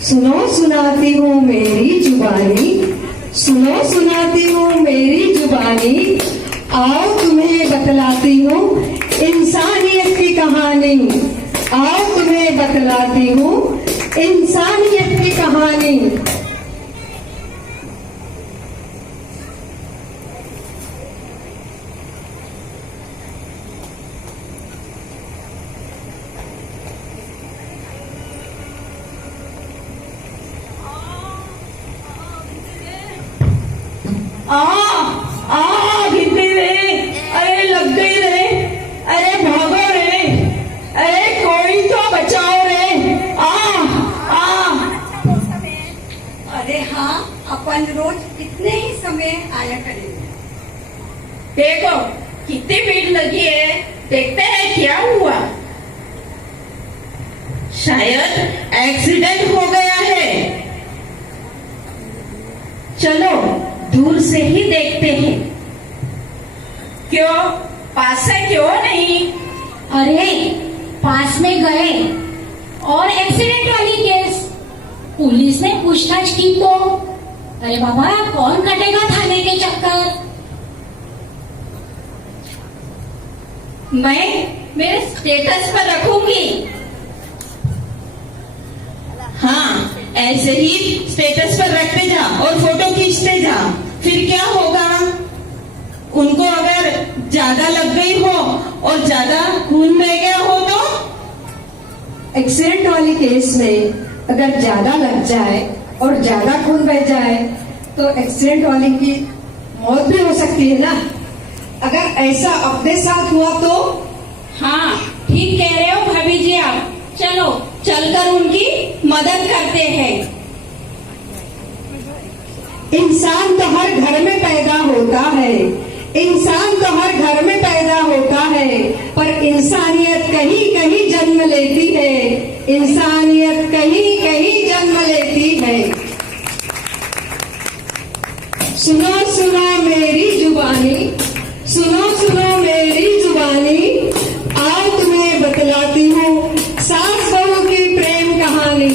सुनो सुनाती हूँ मेरी जुबानी, सुनो सुनाती हूँ मेरी जुबानी, आओ तुम्हें बतलाती हूँ इंसानियत की कहानी, आओ तुम्हें बतलाती हूँ इंसानियत की कहानी। गिरते रे, अरे लग गई रे, अरे भागो रे, अरे कोई तो बचाओ रे। अरे हाँ, अपन रोज इतने ही समय आया करेंगे। देखो कितनी भीड़ लगी है, देखते हैं क्या हुआ। शायद एक्सीडेंट हो गया है, चलो दूर से ही देखते हैं। क्यों, पास से क्यों नहीं? अरे पास में गए और एक्सीडेंट वाली केस, पुलिस ने पूछताछ की तो अरे बाबा कौन कटेगा थाने के चक्कर। मैं मेरे स्टेटस पर रखूंगी। हाँ, ऐसे ही स्टेटस पर रखते जा और फोटो खींचते जा। फिर क्या होगा, उनको अगर ज्यादा लग गई हो और ज्यादा खून बह गया हो तो? एक्सीडेंट वाली केस में अगर ज्यादा लग जाए और ज्यादा खून बह जाए तो एक्सीडेंट वाली की मौत भी हो सकती है ना। अगर ऐसा अपने साथ हुआ तो? हाँ ठीक कह रहे हो भाभी जी आप। चलो चलकर उनकी मदद करते हैं। इंसान तो हर घर में पैदा होता है, इंसान तो हर घर में पैदा होता है, पर इंसानियत कहीं कहीं जन्म लेती है, इंसानियत कहीं कहीं जन्म लेती है। सुनो सुनो मेरी जुबानी, सुनो सुनो मेरी जुबानी, आओ तुम्हें बतलाती हूँ सास बहू की प्रेम कहानी,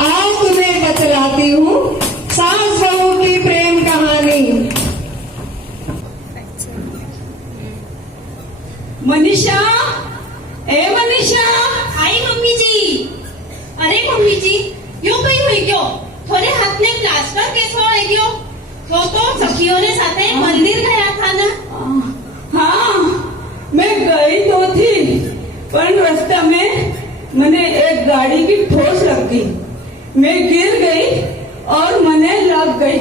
आओ तुम्हें बतलाती हूँ सास बहू की प्रेम कहानी। मनीषा, ए मनीषा। आई मम्मी जी। अरे मम्मी जी यूं कहीं हुई क्यों? थोड़े हाथ में प्लास्टर कैसे हो क्यों? तो सखियों ने साथे मंदिर गया था ना। हाँ मैं गई तो थी, पर रास्ते में मैंने एक गाड़ी की ठोस लग गई, मैं गिर गई और मैंने लग गई।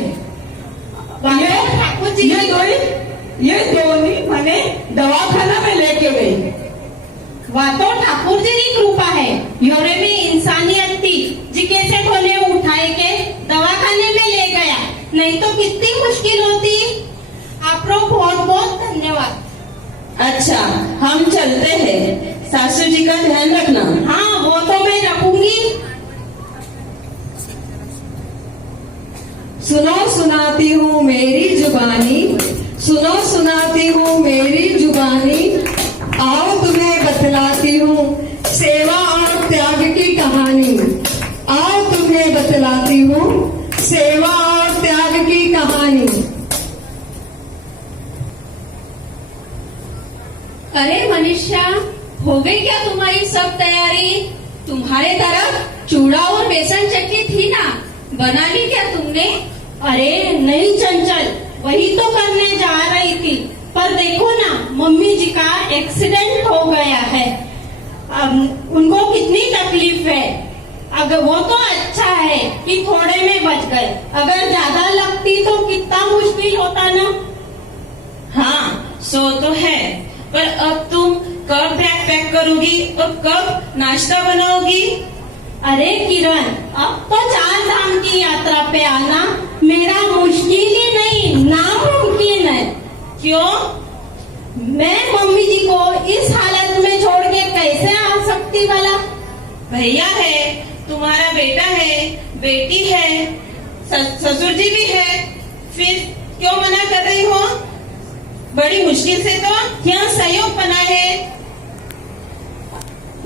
ये दोनों मैंने दवाखाना में लेके गई। वह तो ठाकुर जी की कृपा है, योरे में इंसानियत थी जी कैसे ढोले उठाए के दवाखाने में ले गया, नहीं तो कितनी मुश्किल होती। आपको बहुत बहुत धन्यवाद। अच्छा हम चलते हैं, सासू जी का ध्यान रखना। हाँ वो तो मैं रखूंगी। सुनो सुनाती हूँ मेरी जुबानी, सुनो सुनाती हूँ मेरी जुबानी, आओ तुम्हें बतलाती हूँ सेवा और त्याग की कहानी, आओ तुम्हें बतलाती हूँ सेवा और त्याग की कहानी। अरे मनीषा, हो गई क्या तुम्हारी सब तैयारी? तुम्हारे तरफ चूड़ा और बेसन चटनी थी ना, बना ली क्या तुमने? अरे नहीं चंचल, वही तो करने जा रही थी, पर देखो ना मम्मी जी का एक्सीडेंट हो गया है। अब उनको कितनी तकलीफ है। अगर वो तो अच्छा है कि थोड़े में बच गए, अगर ज्यादा लगती तो कितना मुश्किल होता ना। हाँ सो तो है, पर अब तुम कब बैग पैक करोगी और कब नाश्ता बनाओगी? अरे किरण, अब तो 4 धाम की यात्रा पे आना मेरा मुश्किल ही नहीं नामुमकिन है। क्यों? मैं मम्मी जी को इस हालत में छोड़ के कैसे आ सकती भला? भैया है, तुम्हारा बेटा है, बेटी है, ससुर जी भी है, फिर क्यों मना कर रही हो? बड़ी मुश्किल से तो यहाँ सहयोग बना है।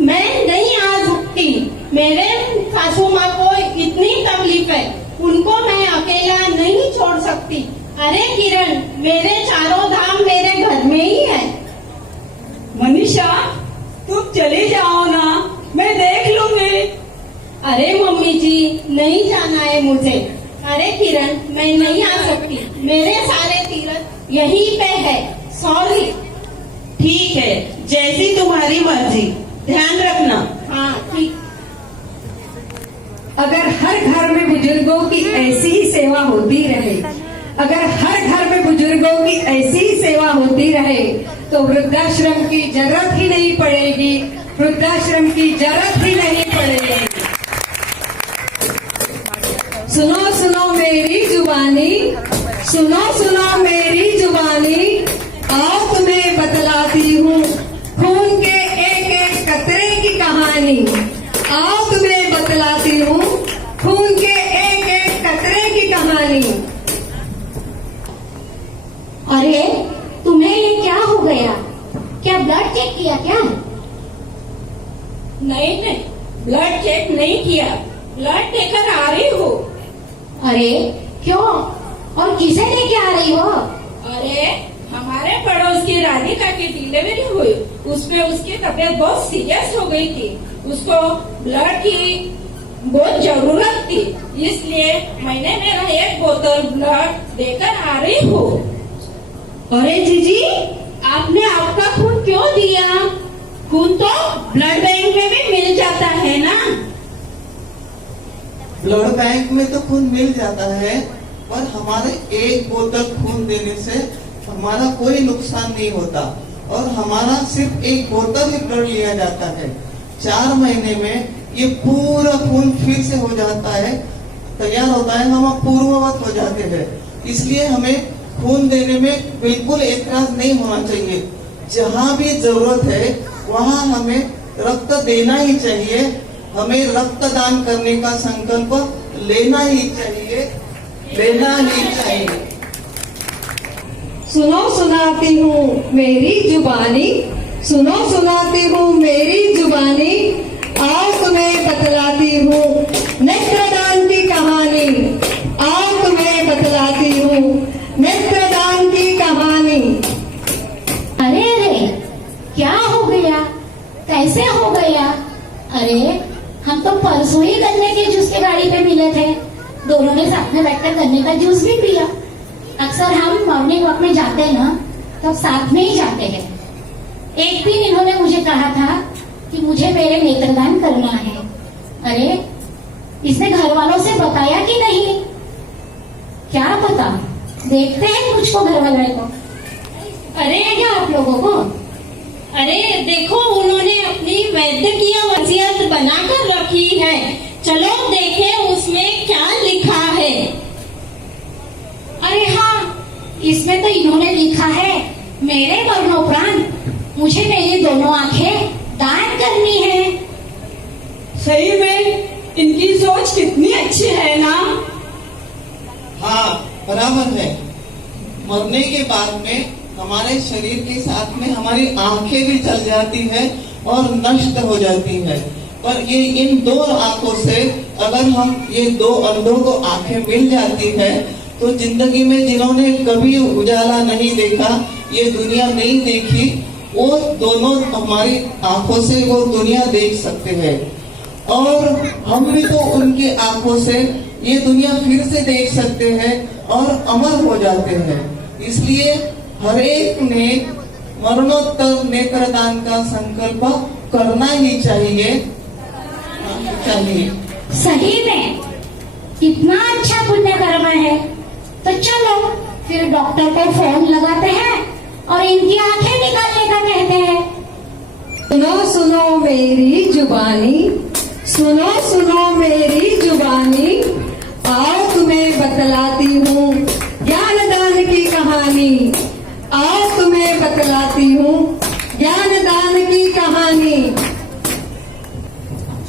मैं नहीं आ सकती, मेरे सासू माँ को इतनी तकलीफ है, उनको मैं अकेला नहीं छोड़ सकती। अरे किरण, मेरे चारों धाम मेरे घर में ही है। मनीषा, तुम चली जाओ ना, मैं देख लूंगी। अरे मम्मी जी, नहीं जाना है मुझे। अरे किरण, मैं नहीं आ सकती, मेरे सारे तीर्थ यहीं पे है। सॉरी। ठीक है, जैसी तुम्हारी मर्जी, ध्यान रखना। हाँ ठीक। अगर हर घर में बुजुर्गों की ऐसी ही सेवा होती रहे, अगर हर घर में बुजुर्गों की ऐसी ही सेवा होती रहे, तो वृद्धाश्रम की जरूरत ही नहीं पड़ेगी, वृद्धाश्रम की जरूरत ही नहीं पड़ेगी। सुनो सुनो मेरी जुबानी, सुनो सुनो मेरी जुबानी, आओ तुम्हें बतलाती हूँ खून के एक एक कतरे की कहानी। आओ तुम्हें बतलाती हूँ खून के एक एक कतरे की कहानी। अरे तुम्हें ये क्या हो गया? क्या ब्लड चेक किया क्या? नहीं नहीं, ब्लड चेक नहीं किया, ब्लड देकर आ रही हूँ। अरे क्यों? और किसे लेके आ रही हो? अरे हमारे पड़ोस की राधिका की डिलीवरी हुई, उसमें उसकी तबीयत बहुत सीरियस हो गई थी, उसको ब्लड की बहुत जरूरत थी, इसलिए मैंने मेरा एक बोतल ब्लड देकर आ रही हूँ। अरे जीजी, आपने आपका खून क्यों दिया? खून तो ब्लड बैंक में भी मिल जाता है ना। ब्लड बैंक में तो खून मिल जाता है, पर हमारे एक बोतल खून देने से हमारा कोई नुकसान नहीं होता, और हमारा सिर्फ एक बोतल ही ब्लड लिया जाता है। 4 महीने में ये पूरा खून फिर से हो जाता है, तैयार होता है, हम पूर्ववत हो जाते हैं। इसलिए हमें खून देने में बिल्कुल एतराज नहीं होना चाहिए। जहाँ भी जरूरत है वहाँ हमें रक्त देना ही चाहिए, हमें रक्तदान करने का संकल्प लेना ही चाहिए, लेना ही चाहिए। सुनो सुनाती हूँ मेरी जुबानी, सुनो सुनाती हूँ मेरी जुबानी, आओ तुम्हें बतलाती हूँ नेत्रदान की कहानी। आओ तुम्हें बतलाती हूँ नेत्रदान की कहानी। अरे अरे क्या हो गया? कैसे हो गया? अरे हम तो परसों ही गन्ने के जूस की गाड़ी पे मिले थे, दोनों ने साथ में बैठकर गन्ने का जूस भी पिया। अक्सर हम मॉर्निंग वॉक में जाते हैं ना, तब साथ में ही जाते हैं। एक दिन इन्होंने मुझे कहा था कि मुझे मेरे नेत्रदान करना है। अरे इसने घर वालों से बताया कि नहीं? क्या पता, देखते हैं मुझको घर वाले को। अरे क्या आप लोगों को? अरे देखो, उन्होंने अपनी वैद्यकीय वसीयत बनाकर रखी है, चलो देखें उसमें क्या लिखा है। अरे हाँ, इसमें तो इन्होंने लिखा है मेरे मरणोपरांत मुझे मेरी दोनों आंखें दान करनी है। सही में इनकी सोच कितनी अच्छी है ना। हाँ बराबर है। मरने के बाद में हमारे शरीर के साथ में हमारी आंखें भी चल जाती है और नष्ट हो जाती है, पर ये इन 2 आंखों से अगर हम ये 2 अंधों को आंखें मिल जाती है तो जिंदगी में जिन्होंने कभी उजाला नहीं देखा, ये दुनिया नहीं देखी, वो दोनों हमारी आंखों से वो दुनिया देख सकते हैं, और हम भी तो उनकी आंखों से ये दुनिया फिर से देख सकते हैं और अमर हो जाते हैं। इसलिए हर एक ने मरणोत्तर नेत्रदान का संकल्प करना ही चाहिए। सही में इतना अच्छा पुण्य कर्म है, तो चलो फिर डॉक्टर को फोन लगाते हैं और इनकी आंखें निकालने का कहते हैं। सुनो सुनो मेरी जुबानी, सुनो सुनो मेरी जुबानी, आओ तुम्हें बतलाती हूँ ज्ञानदान की कहानी। आओ तुम्हें बतलाती हूँ ज्ञानदान की कहानी।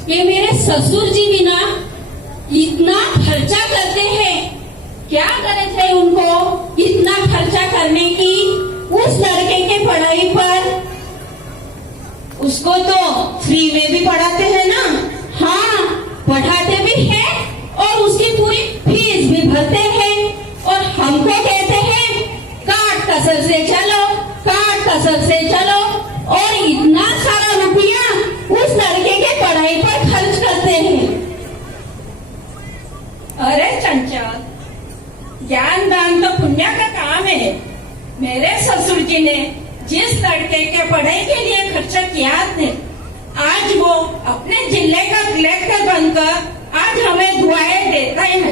ये मेरे ससुर जी भी ना इतना खर्चा करते हैं, क्या करे थे उनको इतना खर्चा करने की उस लड़के के पढ़ाई पर? उसको तो फ्री में भी पढ़ाते हैं ना। हाँ, मेरे ससुर जी ने जिस लड़के के पढ़ाई के लिए खर्चा किया थे, आज वो अपने जिले का कलेक्टर बनकर आज हमें दुआएं देता है।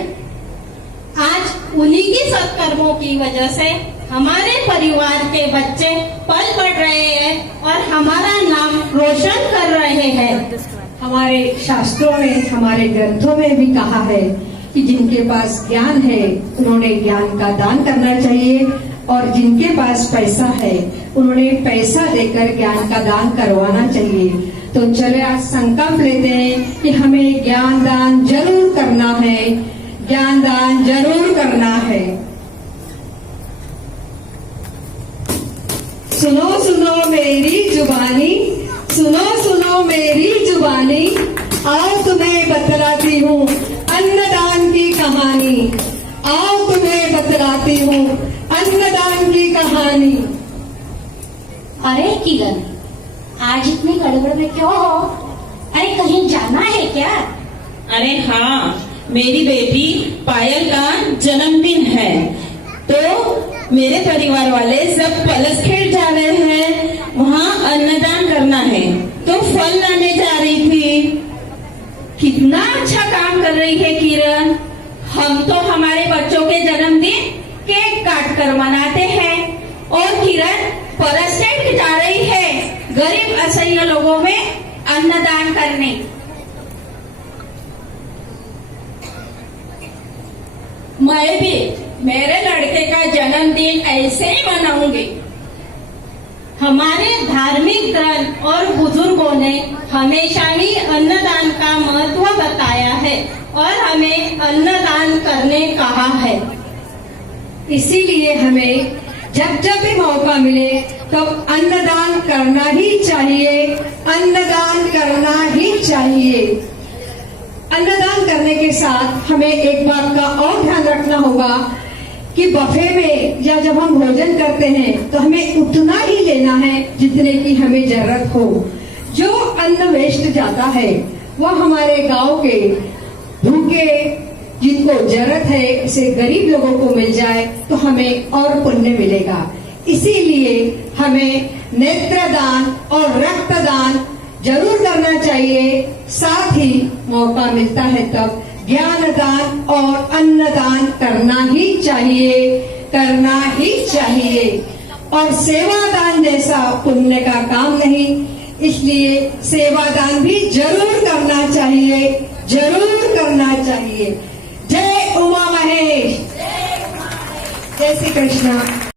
आज उन्हीं की सत्कर्मों की वजह से हमारे परिवार के बच्चे पल बढ़ रहे हैं और हमारा नाम रोशन कर रहे हैं। हमारे शास्त्रों में, हमारे ग्रंथों में भी कहा है कि जिनके पास ज्ञान है उन्होंने ज्ञान का दान करना चाहिए, और जिनके पास पैसा है उन्होंने पैसा देकर ज्ञान का दान करवाना चाहिए। तो चले आज संकल्प लेते हैं कि हमें ज्ञान दान जरूर करना है, ज्ञान दान जरूर करना है। सुनो सुनो मेरी जुबानी, सुनो सुनो मेरी जुबानी, आओ तुम्हें बतलाती हूँ अन्नदान की कहानी, आओ तुम्हें बतलाती हूँ अन्नदान की कहानी। अरे किरण, आज इतनी गड़बड़ में क्यों हो? अरे कहीं जाना है क्या? अरे हाँ, मेरी बेटी पायल का जन्मदिन है, तो मेरे परिवार वाले सब पलसखेड़ जा रहे हैं, वहाँ अन्नदान करना है, तो फल लाने जा रही थी। कितना अच्छा काम कर रही है किरण। हम तो हमारे बच्चों के जन्मदिन केक काट कर मनाते हैं, और किरण पलसखेड़ जा रही है गरीब असहाय लोगों में अन्नदान करने। मैं भी मेरे लड़के का जन्मदिन ऐसे ही मनाऊंगी। हमारे धार्मिक ग्रंथ और बुजुर्गों ने हमेशा ही अन्नदान का महत्व बताया है और हमें अन्नदान करने कहा है। इसीलिए हमें जब जब भी मौका मिले तब अन्नदान करना ही चाहिए, अन्नदान करना ही चाहिए। अन्नदान करने के साथ हमें एक बात का और ध्यान रखना होगा कि बफे में या जब हम भोजन करते हैं तो हमें उतना ही लेना है जितने की हमें जरूरत हो। जो अन्न वेस्ट जाता है वह हमारे गांव के भूखे जिनको जरूरत है उसे गरीब लोगों को मिल जाए तो हमें और पुण्य मिलेगा। इसीलिए हमें नेत्रदान और रक्तदान जरूर करना चाहिए। साथ ही मौका मिलता है तब ज्ञान दान और अन्नदान करना ही चाहिए, करना ही चाहिए। और सेवादान जैसा पुण्य का काम नहीं, इसलिए सेवादान भी जरूर करना चाहिए, जरूर करना चाहिए। जय उमा महेश, जय श्री कृष्ण।